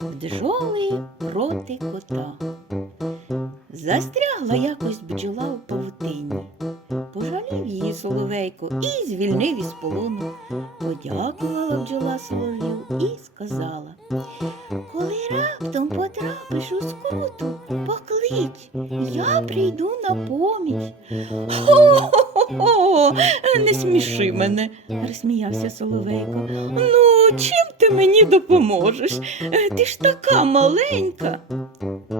Бджоли проти кота. Застрягла якось бджола у павутині. Пожалів її соловейко і звільнив із полону. Подякувала бджола солов'ю і сказала Коли раптом потрапиш у скруту, поклич, я прийду на поміч. Хо-хо-хо, не сміши мене, розсміявся Соловейко. Ну, чим ти мені допоможеш? Е, Ти ж така маленька.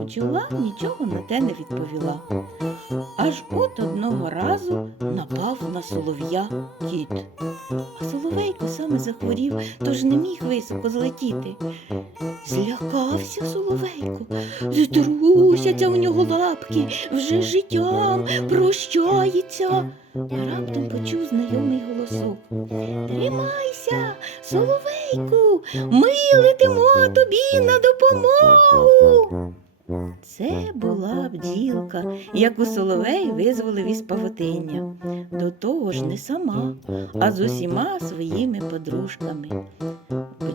Пчола нічого на те не відповіла. Аж от одного разу напав на солов'я кіт. А захворів, тож не міг високо злетіти. Злякався соловейко, зтрусяться у нього лапки, вже життям прощається. Раптом почув знайомий голосок. Тримайся, соловейку, ми летимо тобі на допомогу. Це була бділка, яку соловей визволив із павутиння. До того ж не сама, а з усіма своїми подружками.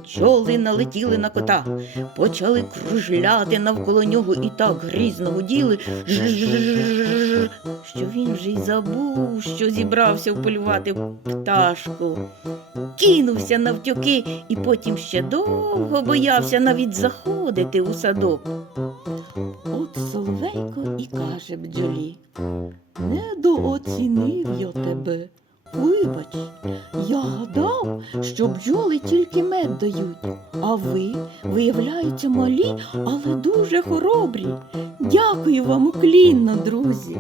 Пчоли налетіли на кота, почали кружляти навколо нього і так грізно гуділи, що він вже й забув, що зібрався вполювати пташку. Кинувся навтюки і потім ще довго боявся навіть заходити у садок. От Соловейко і каже бджолі. Недооцінив я тебе. Вибач, я гадав, що бджоли тільки мед дають, а ви, виявляються, малі, але дуже хоробрі. Дякую вам уклінно, друзі.